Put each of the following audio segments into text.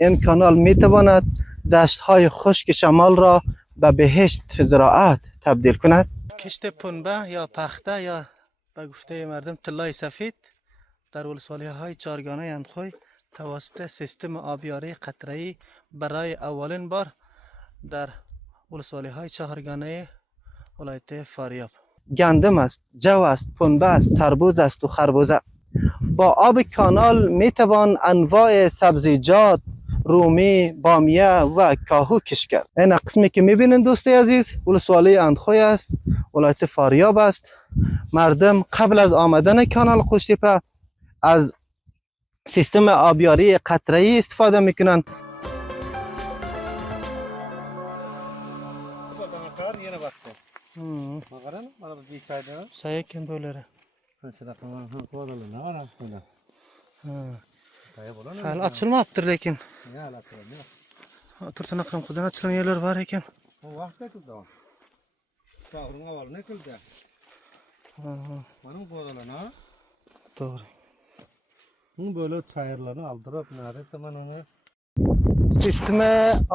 این کانال می تواند دشت های خشک شمال را به بهشت زراعت تبدیل کند. کشت پنبه یا پخته یا به گفته مردم طلای سفید در ولسوالی های چهارگانه اندخوی توسط سیستم آبیاری قطره‌ای برای اولین بار در ولسوالی های چهارگانه ولایت فاریاب. گندم است، جو است، پنبه است، تربوز است و خربوزه. با آب کانال می توان انواع سبزیجات، رومی، بامیه و کاهو کش کرد. این قسمی که می بینید دوستی عزیز ولسوالی اندخوی است، ولایت فاریاب است. مردم قبل از آمدن کانال قوشتیپه از سیستم آبیاری قطره‌ای استفاده میکنند. Hal açılmaptır lekin. Oturtun akram kudan açılan yerler var ekan. O vaqt ekildi o. Şahırın avalına ekildi. Benim kodalarına. Doğru. Bunu böyle tayırlarını aldırıp nerede ben onu. سیستم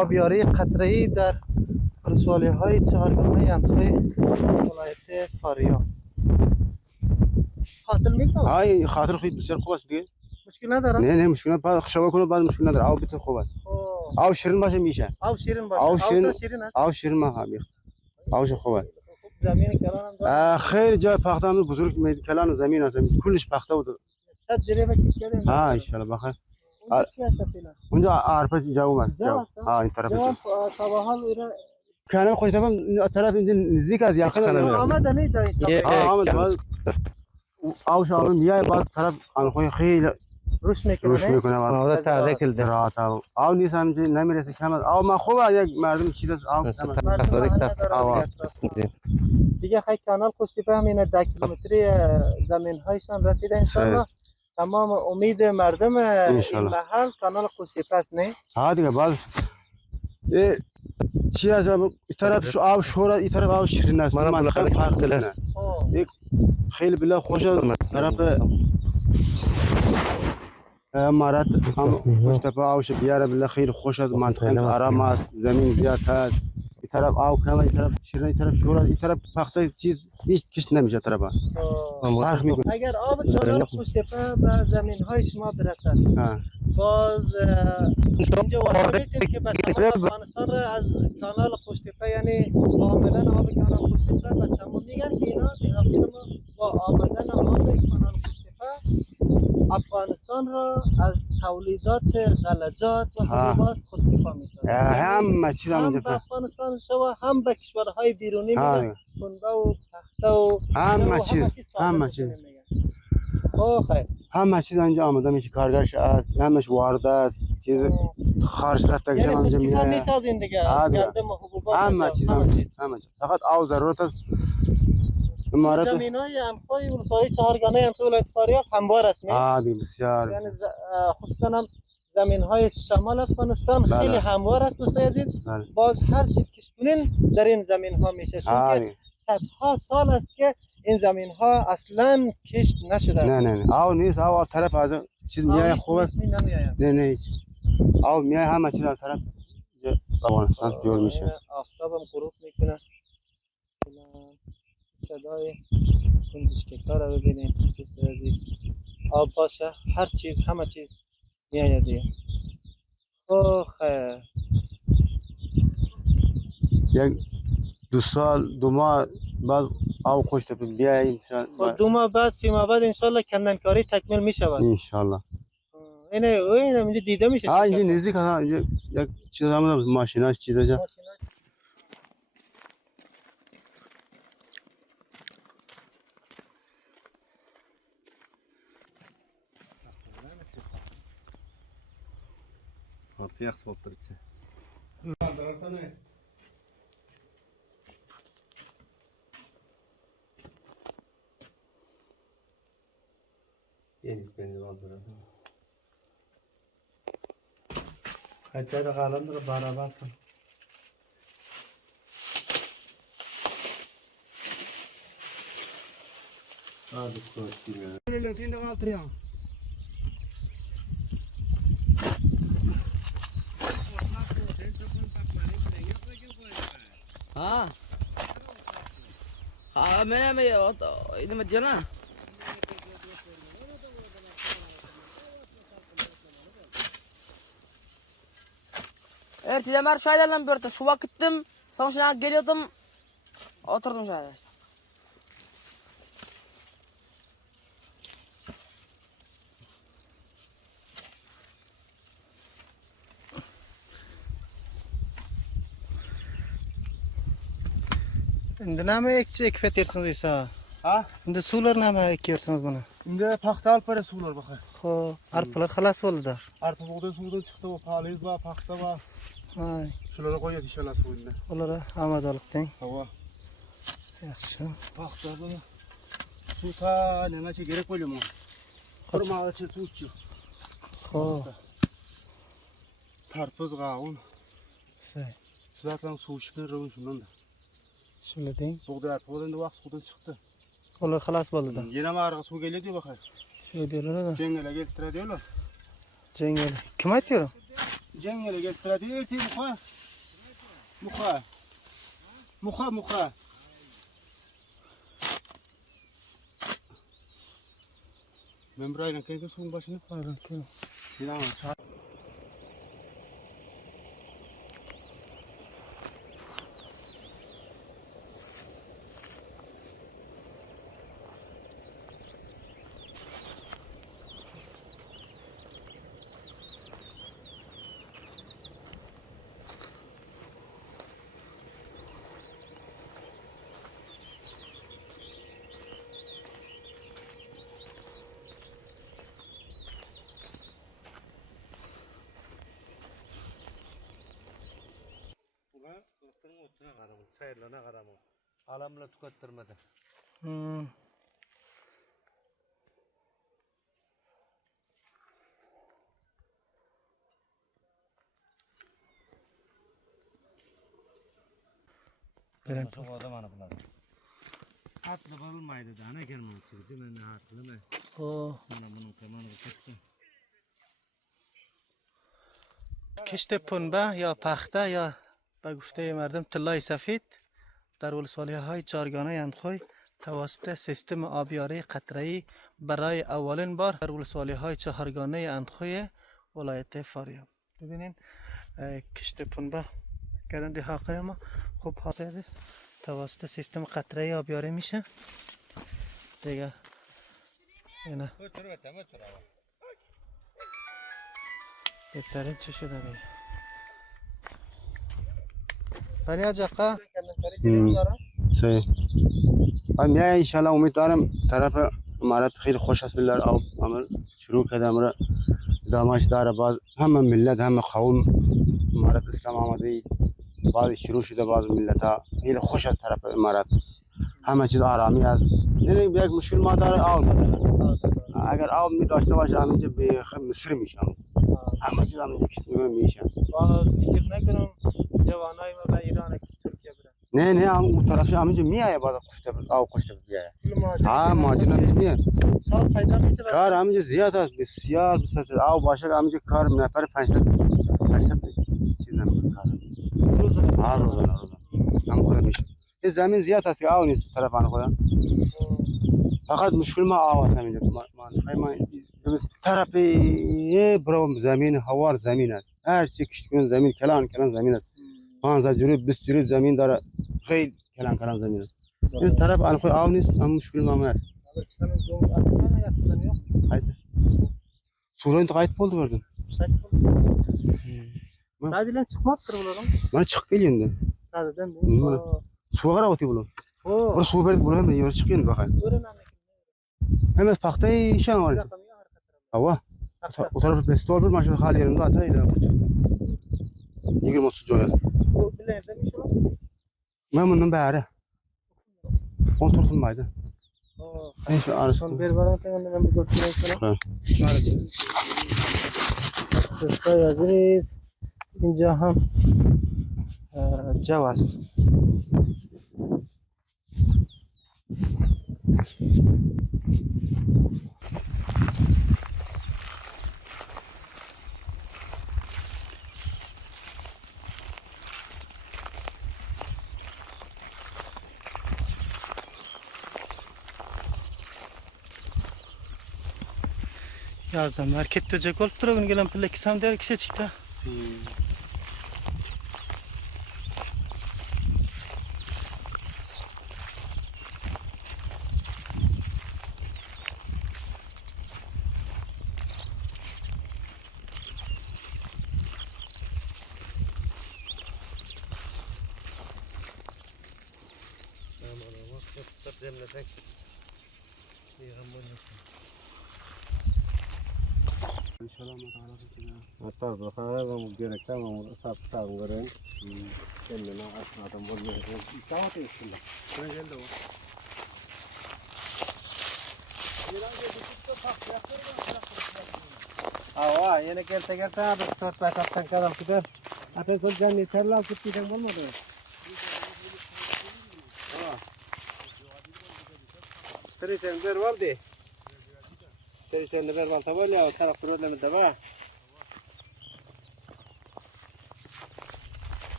آبیاری قطره‌ای در ولسوالی های چهارگانه اندخوی ولایت فاریاب. حاصل میکنم؟ های خاطر خوب بسیار خوب است دیگه. مشکل نداره؟ نه مشکل نداره. بعد خشابه کنه بعد مشکل نداره. آب بسیار خوب است. آب شیرین باشه میشه. آب شیرین باشه. آب شیرین است. آب شیرین ما میخت. آبش خوب است. زمین کلان هم داره. خیلی جای پخته هم بزرگ کلان زمین است. کلش پخته بود. صد جریبه کش کردیم. ها ان شاء الله بخیر. اونجا عرفه جوام است. ها این طرف. جوام تا به حال ایره کنم خوش طرف اینجا نزدیک از یقین آمده نه جایی. آمد آوش آمد میای بعد طرف آنخوی خیلی روش میکنه بعد تعده کلده راحت آو نیست همینجا نمیرسه کم آو من خوبه یک مردم چیز است آو دیگه خیلی کانال قوشتیپه همین 10 کیلومتری زمین هایشان رسیده انشالله. تمام امید مردم این محل کانال قوشتیپه است نه؟ ها دیگه بعد چی از این طرف آب شور این طرف آب شیرین است من خیلی فرق داره خیلی بلا خوش است طرف امارات هم قوشتیپه آبش بیاره بلا خیلی خوش است منطقه آرام است زمین زیاد است این طرف آب کم این طرف شیرین این طرف شور این طرف پخته چیز هیچ کس نمیشه طرف فرق میکنه. اگر آب کانال قوشتیپه به زمین های شما برسد باز اینجا واسه میتونید که به تمام افغانستان را از کانال قوشتیپه یعنی با آمدن آب کانال قوشتیپه به تمام میگن که اینا دیگه ما با آمدن آب کانال قوشتیپه افغانستان را از تولیدات غلجات و حبوبات خودکفا می‌سازد. همه چیز هم به افغانستان شما هم به کشورهای بیرونی میگن پنبه و تخته و همه چیز خیر همه چیز اینجا آماده میشه کارگرش است همش وارده است چیز خارج رفته که اینجا میاد میسازین دیگه گندم و حبوبات همه چیز فقط آب ضرورت است. امارات زمینای همخوی ولسوالی چهارگانه اندخوی ولایت فاریاب هموار است نه؟ دیگه بسیار یعنی خصوصا هم زمین های شمال افغانستان خیلی هموار است دوستای عزیز. باز هر چیز کش کنین در این زمین ها میشه چون که صدها سال است که این زمین ها اصلا کشت نشده. نه آو نیست آو طرف از چیز میای خوب است نه آو میای همه چیز از طرف افغانستان جور میشه. آفتابم غروب میکنه. صدای کندشکک‌ها رو ببینید دوستای عزیز. آب باشه هر چیز همه چیز میآید دیگه. خیر یک دو ماه بعد آب قوشتیپه بیاید انشالله 2 ماه بعد 3 ماه بعد انشالله کندنکاری تکمیل می شود انشالله. اینجا دیده میشه اینجا نزدیک ها یک چیز هم ماشیناش چیزا Artı spotlar içi. Yeni beni aldılar. Kaçar kalandır beraber. Hadi koştum ya. Ne tinde kaldır ya. हाँ हाँ मैं इधर मत जाना Ertelemer şahidlerden bir orta şuva gittim. Sonra geliyordum. Oturdum şahide. Endi nima ekpetyapsiz esa? Ha? Endi suvlar nima ekyapsiz buni? Şimdi paxta alıp böyle sular bakar. Xo'p, arpalar xalas bo'ldi. Arpa buğday sudan çıktı o paliz var, paxta var. Hay, Şunları koyacağız inşallah suyunda. ular amadolik deng. Hava. Yaxshi. Paxta böyle. Su ta nemacha gerek koyuyorum o. Kurmalıçı su içiyor. Xo'p, Tarpız qavun. say. Zaten su içmeye rövün şundan da. Shundading. Buğday arpa buğday da vaqt sudan çıktı. Ular xalas bo'ldi. Yine mağaraga su geliyor diyor bakar. Shu deyiladi. Cengele geltire diyorlar. Jengel. Kim aytdi? Cengele geltire diyor. Erti muha. Muha. Muha muha. Ben burayla kendi suyun başına koyarım. Bir an çağır. Doktorun otuna karamın, sayırlarına karamın. Alamla tükettirmedi. Bilen Çok adam ana bular. Hatlı bulmaydı da ana gelmem çıktı. Ben de hatlı mı? Xo'p. Bana bunun kemanı tuttu. کشت پنبه یا پخته یا به گفته مردم طلای سفید در ولسوالی‌های چهارگانه اندخوی توسط سیستم آبیاری قطره‌ای برای اولین بار در ولسوالی‌های چهارگانه اندخوی ولایت فاریاب. ببینین کشت پنبه کردن دهاقه ما خوب حاضر است توسط سیستم قطره‌ای آبیاری میشه دیگه. اینا بهترین چی شده دیگه. ولی acaba صحیح. من انشالله امید دارم طرف امارات خیلی خوش است ملت او عمل شروع کرده امر داماش داره باز همه ملت همه قوم امارات اسلام آماده باز شروع شده باز ملت ها خیلی خوش است طرف امارات همه چیز آرامی است. یعنی یک مشکل ما داره آب اگر آب می داشته باشه همینجا به مصر میشم همه چیز همینجا کشتیگاه میشم. فکر نکنم جوانای ما به ایران ترکیه برن. نه هم اون طرفش همینجا میایه باز کشته آب کشته بیایه. ها ماجرا همینجا میایه. سال پیدا میشه. کار همینجا زیاد است بسیار بسیار آب باشه همینجا کار نفر 500 چیز نمیکنه کار. ها روزانه هم خود میشه. این زمین زیاد است که آب نیست طرف آن خدا. فقط مشکل ما آب است همینجا. ما طرف برام زمین هوار زمین است. هر چی کشتگان زمین کلان زمین است. 15 جوری 20 جوری زمین داره خیلی کلان زمین است. این طرف آن خود آب نیست هم مشکل ما است. Haydi. Suların kayıt oldu gördün. Tadilen çıkmaktır bunların. Bana çık geliyordu. Tadiden bu. Su var atıyor bunu. Burası su verdik buraya hemen yürü çıkıyordu bakayım. Hemen paktayı şan var. Hava. O tarafı bestol bir maşın hali yerimde ataydı. 20-30 joya. Bu bilen demiş mi? Ben bundan beri. 10 turtum vardı. Neyse arasın. Son bir varan sen ben bir götüreyim sana. Dostoy aziz. اینجا هم جو است. Yardım market döcek olup durun gelen pille kisam der kişi çıktı. Hatta bakana ben gerekten ama saptan gören kendine aşağıdan bunu saat üstünde. Ben geldi o. Ava yine gelse abi 4-5 haftan kadar gider. Hatta sonra yeterli al tuttuğun olmadı. Sen ver valdi. Sen ver val tabii ya taraf problemi de var.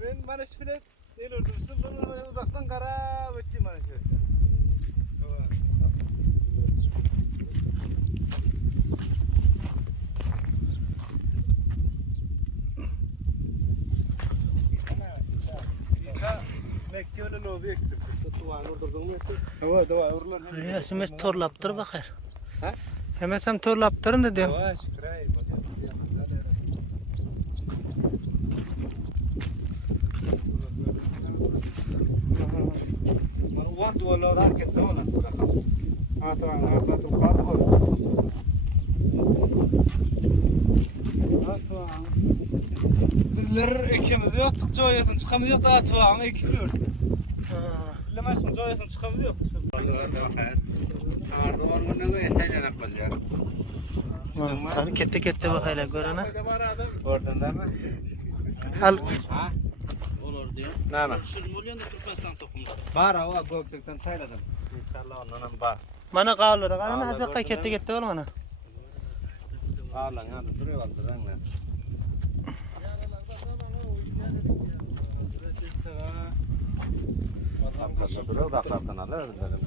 Ben bana şifre değil öldürsün bunu uzaktan kara bitti bana şifre. Mekke'nin o bir ektik. Tutuğun ordurdun mu ektik? Evet, evet, orman. Ya şimdi torlaptır bakar. Ha? Hemen sen torlaptırın da diyorum. Evet, şükray. وقت ولا ذاك الدولة طبعا هذا القارب Diller ekimiz yok, joyatın çıkamız yok, daha tıvağını ekiliyor. Bilemezsin, joyatın çıkamız yok. Arda ormanın eteğine kalacak. Hadi kette bakayla görene. Oradan da mı? Al. Ha? Olur diyor. Ne mi? Şurmulyon da Türkmenistan toplumda. Var hava göktekten tayladım. İnşallah ondan var. Mana qavlur, qarana hazaqqa kette bo'lmana. Ağlan hadi duruyor aldıran ne? Kapatla duruyor da kapattan alır dedim.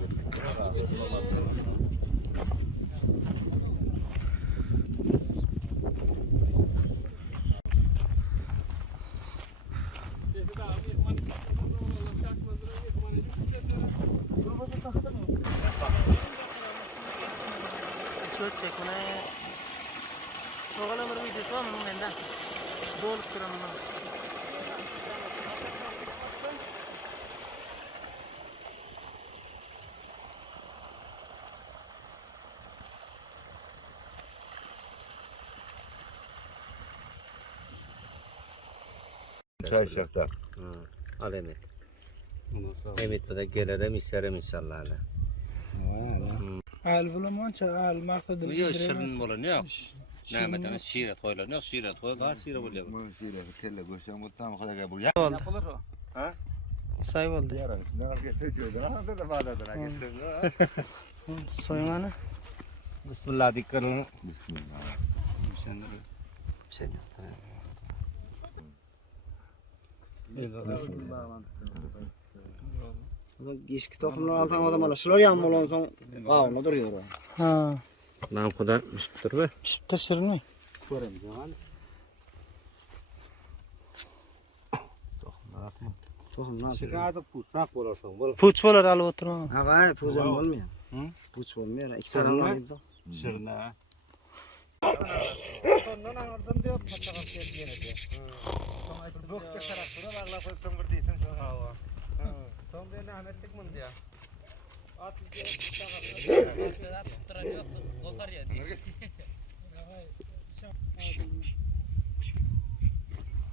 Çek buna. Oğlan bir videosu var mı bende? Dolup duran onu. Çay şefta. Al emek. Emet de gelirim işlerim inşallah. Al bulamancha al maqsadim. Yok şirin bolan yok. Nämeden şiret koyulan şiret koyulan şiret bolan. Bu şiret kelle goşam mutam xolaga bu. Yapılır o. Ha? Say oldu. Yarar. Ne var ki tecrübe. Ha da bağladılar getirdim. Soymanı. Bismillah dikkat olun. Bismillah. Sen de sen yok. Eski tohumlar altan adam ala. Şular yan bolan soň gawna duruyor. Ha. Nam kuda pişipdir be. Pişiptir şirin mi? Görem jaman. Tohumlar. Şirada pusnak bolarsan bol. Puç bolar alıp oturma. Ha vay puzam bolmaýar. Hı? Puç bolmaýar. İki tarafdan alypdy. Şirna. Ondan ağırdan diyor patlak geldi. Sonra bu taraflara bağla koysam bir deysen şu hava. Onda ne Ahmetlik mi diyor? At. Tutturan yok. Kopar